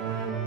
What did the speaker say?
thank you